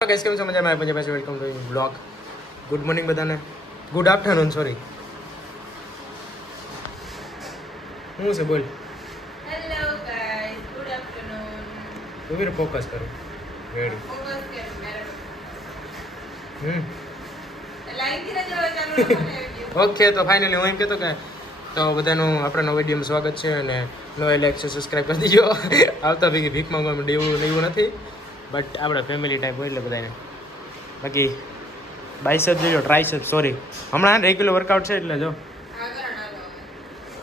Guys કેમ છો મજામાં આવે પછી welcome to blog. Good morning બધાને, ગુડ આફ્ટરનૂન. સોરી શું છે બોલ. Hello guys, good afternoon. તું ફોકસ કરો. રેડી. ફોકસ કર મેરો. લાઈન થી જો ચાલુ રાખો. ઓકે, તો ફાઇનલી હું એમ કહેતો કે તો બધાનું આપણા નવા વિડીયોમાં સ્વાગત છે અને નવા લાઈક છે, સબસ્ક્રાઈબ કરી દીજો. આવતા ભેગી ભીખ માંગવામાં એવું નથી, બટ આપણે ફેમિલી ટાઈપ હોય એટલે બધાને. બાકી બાયસેપ જોજો, ટ્રાયસેપ સોરી, હમણાં રેગ્યુલર વર્કઆઉટ છે એટલે જો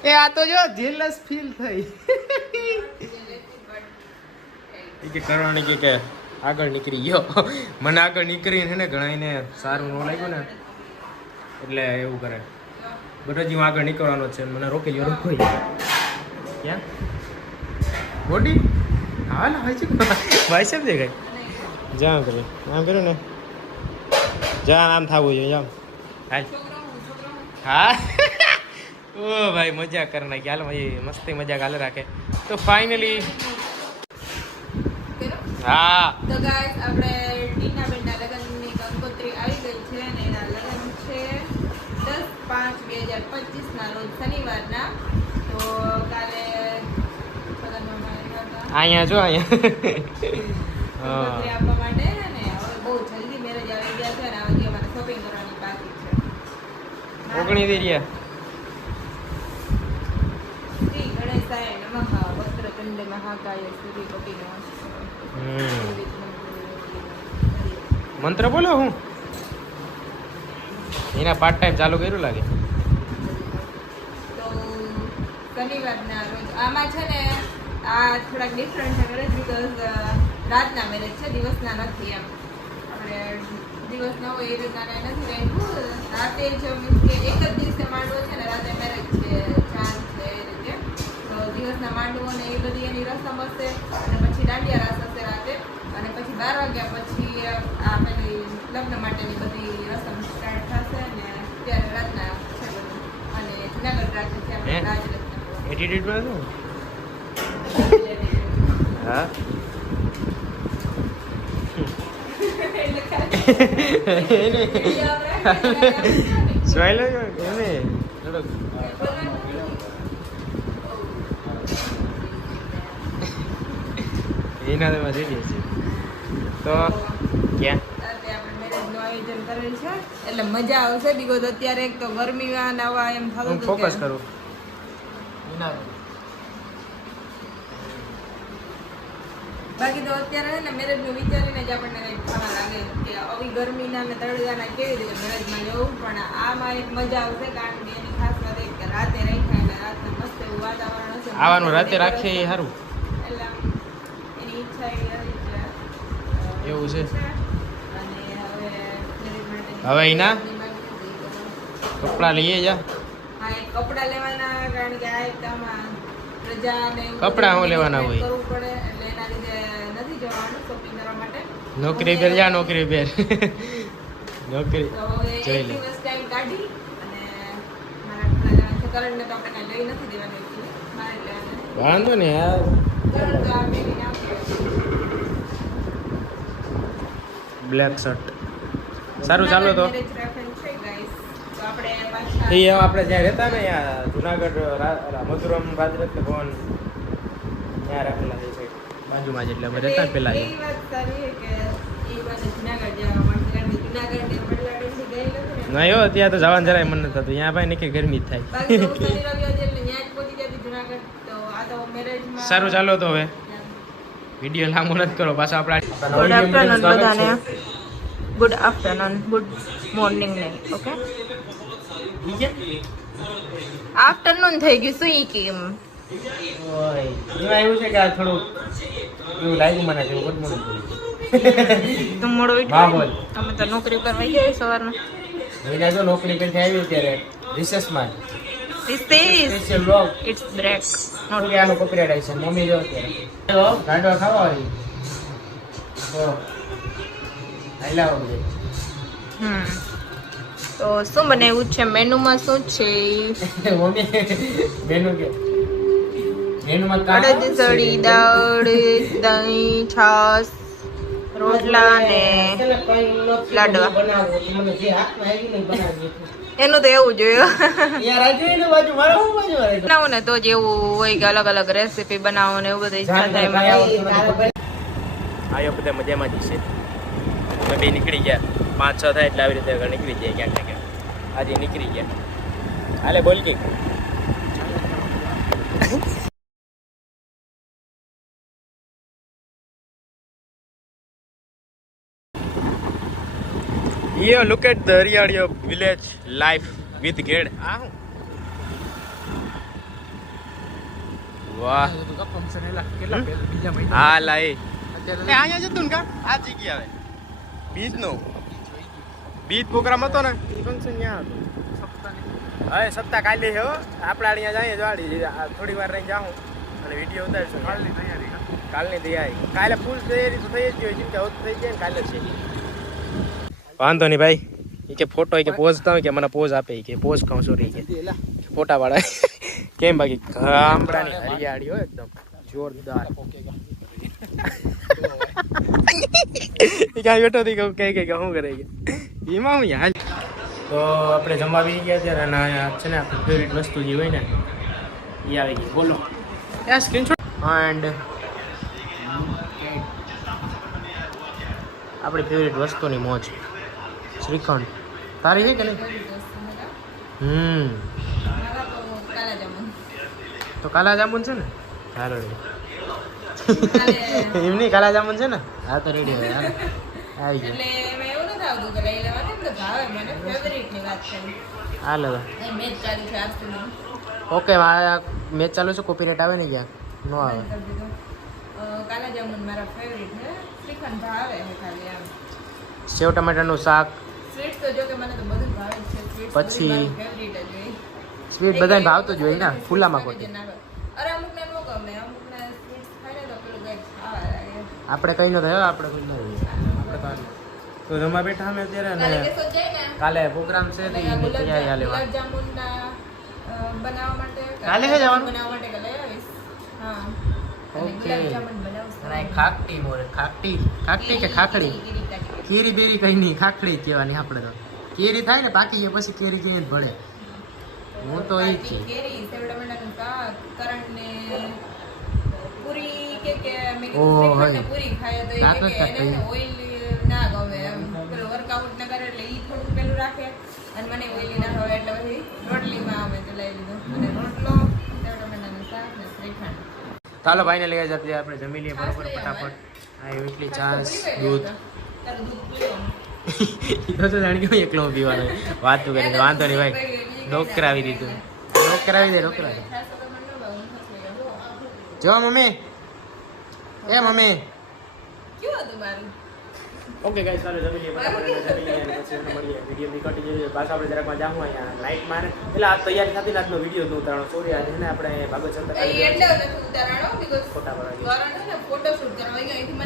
એ આ તો જો જેલસ ફીલ થઈ કે કરવાની કે આગળ નીકળી ગયો. મને આગળ નીકળીને ને ઘણાને સારું ન લાગ્યું ને એટલે એવું કરે. બધા હું આગળ નીકળવાનો છે, મને રોકી લ્યો. રોકો ક્યાં બોડી હાલ હોય છે બાયસેપ દેખાય. જામ કરે આમ કર્યું ને, જા આમ થવું જોઈએ. જામ હાલ. હા ઓ ભાઈ મજાક કરી નાખી. હાલ ભાઈ મસ્તી મજાક હાલ રાખે. તો ફાઇનલી હા તો ગાઈસ, આપણે ટીનાબેનના લગ્નની કંકોત્રી આવી ગઈ છે અને એના લગ્ન છે 10/5/2025 ના રોજ શનિવારના. તો કાલે અહીંયા જો અહીંયા કંકોત્રી આપવા માટે અને હવે બહુ જલ્દી મેરેજ આવી ગયા છે અને આ વખતે અમારે શોપિંગ કરવાની બાકી છે. 19 દી રહ્યા. શ્રી ગણેશાય નમઃ. વસ્ત્રચંડ મહાકાય સૂર્ય કોટી મંત્ર બોલો. હું એના પાર્ટ ટાઈમ ચાલુ કર્યું લાગે. તો શનિવારના રોજ આમાં છે ને આ થોડાક ડિફરન્ટ છે મેરેજ, બીકોઝ રાતના મેરેજ છે, દિવસના નથી. એમ આપણે દિવસના હોય એ રીતના નથી રાખ્યું. રાતે જ મીન્સ કે એક જ દિવસે માંડવો છે ને રાતે મેરેજ છે, ચાંદ છે એ રીતે. તો દિવસના માંડવો ને એ બધી એની રસમ હશે અને પછી દાંડિયા રાસ હશે રાતે, અને પછી 12 વાગ્યા પછી આ પેલી લગ્ન માટેની બધી રસમ સ્ટાર્ટ થશે ને ત્યારે રાતના છે બધું. અને જુનાગઢ રાખે છે આપણે રાજરત્ન. એટીટ્યુડ માં હા સ્માઈલ એને એના તો મજા જઈએ છીએ. તો ક્યાં આયોજન કરેલ છે એટલે મજા આવશે. બીકોઝ અત્યારે એક તો ગરમીમાં નવા એમ થતું હું હતું ફોકસ કે કરું. બાકી તો અત્યારે છે ને મેરેજ નું વિચારીને જ આપણને કંઈક થવા લાગે કે આવી ગરમીના ને તળિયાના કેવી રીતે મેરેજમાં જવું. પણ આમાં એક મજા આવશે કારણ કે એની ખાસ વાત એ કે રાતે રાખ્યા એટલે રાતે મસ્ત એવું વાતાવરણ હશે. આવવાનું રાતે રાખીએ એ સારું. એટલે આમ એની ઈચ્છા એ હતી કે એવું છે. અને હવે મેરેજ માટે હવે એના કપડા લઈએ જા. હા, એક કપડા લેવાના કારણ કે આ એક આમાં રજા ને એવું કપડાં બધું હું લેવાના હોય? કરવું પડે એટલે એના લીધે નથી જવાનું શોપિંગ કરવા માટે. નોકરી પર જા, નોકરી પર નોકરી તો હવે જોઈ એક લે. દિવસ ટાઈમ કાઢી અને મારા કપડાં લેવાના છે. કરણને તો આપણે કાંઈ લઈ નથી દેવાનું એટલે મારે લેવાના. વાંધો ને યાર. કરણ તો આ પહેરીને આવશે. બ્લેક શર્ટ સારું. ચાલો તો મેરેજ રાખેલ છે ગાઈસ. તો આપણે પાછા એ આપણે જ્યાં રહેતા ને ત્યાં જુનાગઢ મધુરમ રાજરત્ન ભવન ત્યાં રાખેલા છે બાજુમાં જ. એટલે અમે રહેતા પેલા એ વાત સારી છે કે એ બાજુ જુનાગઢ જવા માટે કારણ કે જુનાગઢ ને વડલાડેથી ગઈ નથી ને. ના એવો ત્યાં તો જવાનું જરાય મન નથી થતું. ત્યાં ભાઈ નીકળી ગરમી જ થાય. બાકી તો હું શનિ રવિ હતી એટલે ત્યાં જ પહોંચી જતી જુનાગઢ. તો આ તો મેરેજમાં સારું ચાલો તો હવે વિડીયો લાંબો નથી કરો. પાછો આપણે ગુડ આફ્ટરનૂન બધાને. ગુડ આફ્ટરનૂન, ગુડ મોર્નિંગ નહીં. ઓકે, આફ્ટરનૂન થઈ ગયું. શું ઈ કેમ એમાં એવું છે કે આ થોડું એવું લાગ્યું મને કે ગુડ મોર્નિંગ. તું મોડો હા બોલ. અમે તો નોકરી પર વહી ગયા સવારના. એને જો નોકરી પરથી આવી ત્યારે રિસેસમાં This is special log it's break. Note આનું કોપીરાઇટ આવી છે. મમ્મી જો અત્યારે ગાંડવા ખાવા આવી તો હાઈલાવો બધે. તો શું બનાવ્યું છે મેનુમાં? શું છે? મમ્મી મેનુ કે મેનુમાં અડદ સળી દાળ, દહીં, છાશ, રોટલા ને લાડવા. એનું તો એવું જોયું બનાવો ને તો જ એવું હોય કે અલગ અલગ રેસીપી બનાવો ને એવું બધું ઈચ્છા થાય મને. આયો બધા મજામાં જ છે. અમે બે નીકળી ગયા 5-6 થાય એટલે આવી રીતે આગળ નીકળી જાય ક્યાંક ને ક્યાંક. આજે નીકળી ગયા. હાલે બોલ કે Yo, look at the reality of village life with Ged. વાહ હા લાઈ અહીંયા જતું ને કા આ જગ્યા આવે બીજ નો બીજ પ્રોગ્રામ હતો ને ફંક્શન ત્યાં હતું. હવે સપ્તાહ કાલે હો આપણે અહીંયા જઈએ જોડી થોડી વાર રહીને જાઉં અને વિડીયો ઉતારશું. કાલની તૈયારી કાલે ફૂલ તૈયારી તો થઈ જ ગઈ છે કે હવે થઈ જાય ને કાલે છે. વાંધો નહીં ભાઈ એ કે ફોટો કે પોઝ તો કે મને પોઝ આપે કે પોઝ કહું સોરી કે ફોટા વાળા કેમ બાકી ગામડાની હરિયાળી હોય એકદમ જોરદાર. ક્યાં બેઠો હતી કહું કઈ શું કરે એમાં હું હાલ. તો આપણે જમવા આવી ગયા ત્યારે અને છે ને આપણી ફેવરિટ વસ્તુ જે હોય ને એ આવી ગઈ. બોલો આ સ્ક્રીનશોટ એન્ડ આપણી ફેવરિટ વસ્તુની મોજ શ્રીખંડ. તારી છે કે નહીં? તો કાલા જામુન છે ને? હાલો એમ નહીં કાલા જામુન છે ને? હા તો રેડી હોય હાલો આવી ગયો. હાલો ઓકે મેચ ચાલુ છે. કોપીરાઇટ આવે ને ક્યાંક નો આવે. કાલા જામુન મારા ફેવરિટ છે. શ્રીખંડ ભાવે છે ખાલી આમ. સેવ ટમાટાનું શાક સ્વીટ તો જો કે મને તો બધું ભાવે છે. પછી ફેવરિટ જ હોય. સ્વીટ બધાને ભાવતું જ હોય ને ફૂલામાં કોઈ. અરે અમુકને નો ગમે, અમુકને સ્વીટ ખાય ને તો પેલું કંઈક ખાવા લાગે. આપણે કઈ ન થયો આપણે કોઈ ન આપણે તો જમવા બેઠા અમે અત્યારે કાલે ને કેસો જાય ને કાલે પ્રોગ્રામ છે તો એની તૈયારી હાલે. ગુલાબજાંબુના બનાવવા માટે કાલે હે જવાનું? બનાવવા માટે કાલે આવીશ. હા અને ઓકે. ગુલાબજાંબુન બનાવશું. અને ખાકટી મોરે ખાકટી ખાકટી કે ખાખડી કેરી બેરી કઈ નહીં ખાખડી કહેવાની આપણે તો. કેરી થાય ને પાકી ગયા પછી કેરી કઈ જ ભળે. હું તો એ જ છું. કેરી સેવ ટમેટાનું શાક કરણને પૂરી કે મેં ઓહ, કીધું હોય. શ્રીખંડને પૂરી ખાય તો ના એ તો કે થાય. એને ઓઇલ ના ગમે એમ પેલું વર્કઆઉટ ના કરે એટલે ઈ થોડું પેલું રાખે અને મને ઓઇલી ના હોય એટલે પછી રોટલીમાં અમે ચલાવી લીધું અને રોટલો સેવ ટમેટાનું શાક ને શ્રીખંડ. ચાલો ભાઈને લઈ જતી આપણે જમી લઈએ બરોબર ફટાફટ. આ એટલી છાશ દૂધ તારું દૂધ પીવાનું. તો જાણી ગયું એકલો પીવાનો વાતું કરીને. વાંધો નહીં ભાઈ ડોકરાવી દીધું. ડોકરાવી દે ડોકરાવી. ખાસ તો મને ન ભાવે, હું ખાસ લઈ આવું. જો મમ્મી એ મમ્મી. કેવું હતું મારું? ઓકે ગાઈસ ચાલો જમી લઈએ ફટાફટ જમી લઈએ અને પછી મળીએ વિડીયો ની કન્ટિન્યુ. પાછા આપણે જરાકમાં જાઉં અહીંયા લાઈટ મારે એટલે આ તૈયારી થતી આજનો વિડીયો તો ઉતારવાનો. સોરી આજે ને આપણે ભાગવત સંત એટલે નથી ઉતારવાનો because ફોટા કારણ છે ને ફોટોશૂટ કરવા ગયા અહીંથી મને